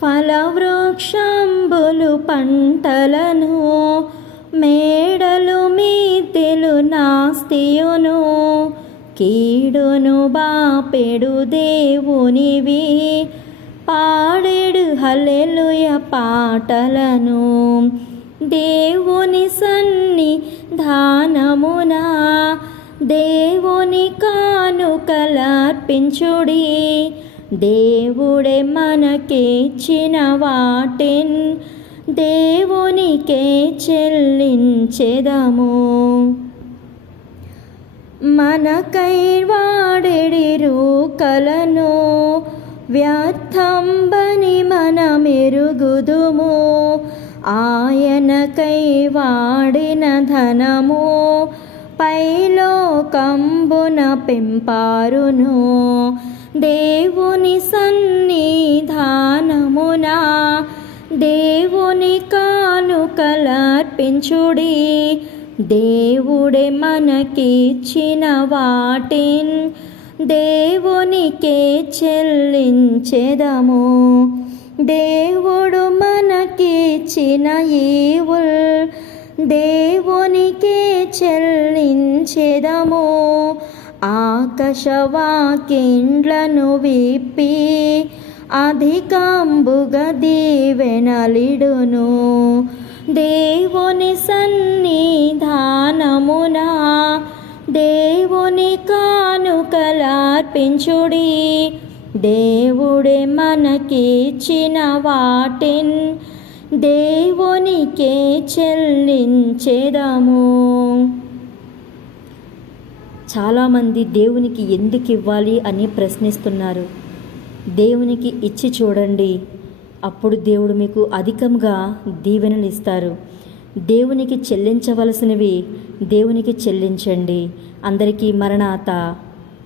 ఫలవృక్షంబులు పంటలను మేడలు మీతెలు నాస్తియును కీడును బాపెడు దేవునివి పాడెడు హల్లెలూయ పాటలను దేవుని సన్ని ధానమున దేవుని కానుకలర్పించుడి. దేవుడే మనకిచ్చిన వాటిన్ దేవునికే చెల్లించెదము. మనకై వాడెడిరు కలను వ్యర్థంబని మనమెరుగుదుము. ఆయనకై వాడిన ధనము కంబున పెంపారును. దేవుని సన్నిధానమున దేవుని కానుకలర్పించుడి. దేవుడే మనకిచ్చిన వాటిన్ దేవునికే చెల్లించెదము. దేవుడు మనకిచ్చిన ఈవుల్ దేవునికే చెల్లించెదము. ఆకాశవాకిండ్లను విప్పి అధికంబుగా దీవెనలిడును. దేవుని సన్నిధానమున దేవుని కానుకలర్పించుడి. దేవుడే మనకిచ్చిన వాటిన్ దేవునికే చెల్లించేదాము. చాలామంది దేవునికి ఎందుకు ఇవ్వాలి అని ప్రశ్నిస్తున్నారు. దేవునికి ఇచ్చి చూడండి. అప్పుడు దేవుడు మీకు అధికంగా దీవెనలు ఇస్తారు దేవునికి చెల్లించవలసినవి దేవునికి చెల్లించండి. అందరికీ మరణాత